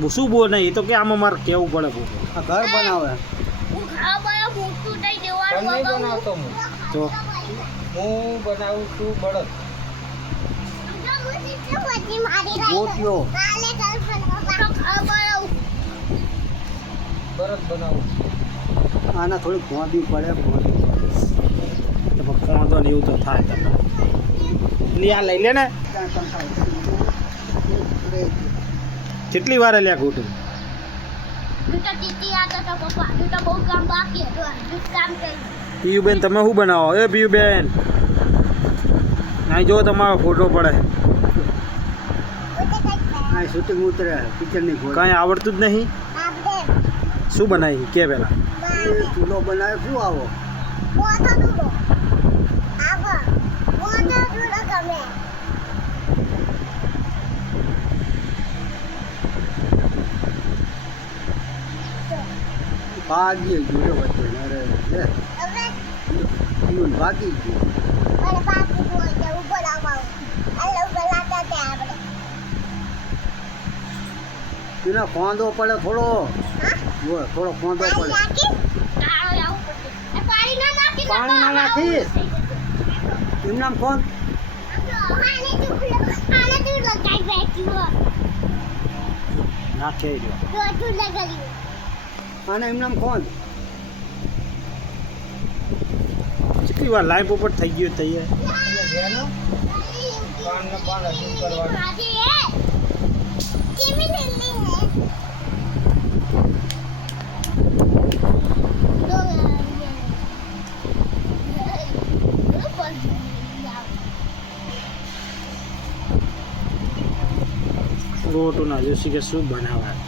બો- શું બોલ નહીં એ તો કે આમાં મારે કેવું પડે બહુ. આ ઘર બનાવે. નહીં બનાવતો હું. તો હું બનાવું છું બળદ. ગોટીઓ. બળદ બનાવું આના થોડી ભોંદી પડે ભોંદી તો પણ ને એવું તો થાય. તમારે લી આ લઈ લે ને. કેટલી વાર લ્યા ખોટું પિયુબેન તમે શું બનાવો? એ પિયુબેન. અહીં જો તમારો ફોટો પડે. શૂટિંગ ઉતરે પિક્ચરની કાંઈ આવડતું જ નહીં? શું બનાવી? કે પેલા એ ચૂલો બનાવે શું આવો? ભાગી ગયો વચ્ચે અરે લે ઈવન ભાગી ગયું એના ફોંદો પડે થોડો જો થોડો ફોંદો પડે પાણી ના નાખી એમનામ ફોન નાખે જો અને એમનામ ફોન કેટલી વાર લાઈફ ઉપર થઈ ગયું તૈયાર એટલે જેનો પાન ને પાન હજુ કરવાનું રોટું ના જોશી કે શું બનાવવા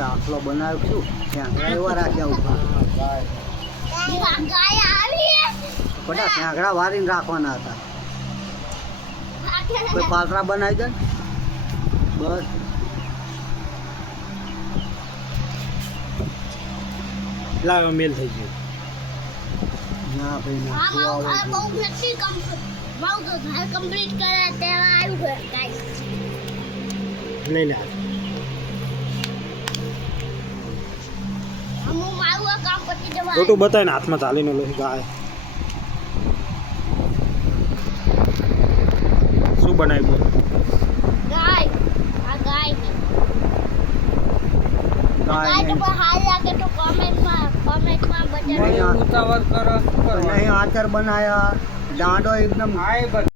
આખલો બનાવ્યો છું એવા રાખ્યા ઉપર બધા ત્યાં વારીને રાખવાના હતા. કોઈ પાતરા બનાવી દે બસ. લાવ મેલ થઈ ગયો. ના ભાઈ ના બહુ આવે છે? કમ્પ્લીટ કરે તેવા આવ્યું છે નહીં લઈ આ કામ રોટું બતાય ને હાથમાં ચાલીને લઈ ગાય શું બનાવ્યું? ગાય. આ ગાય ગાય તો હાલ લાગે તો કોમેન્ટમાં કોમેન્ટમાં બતાવો ઉતાવળ કરો શું કરવાનું આચર બનાયા. દાંડો એકદમ બધું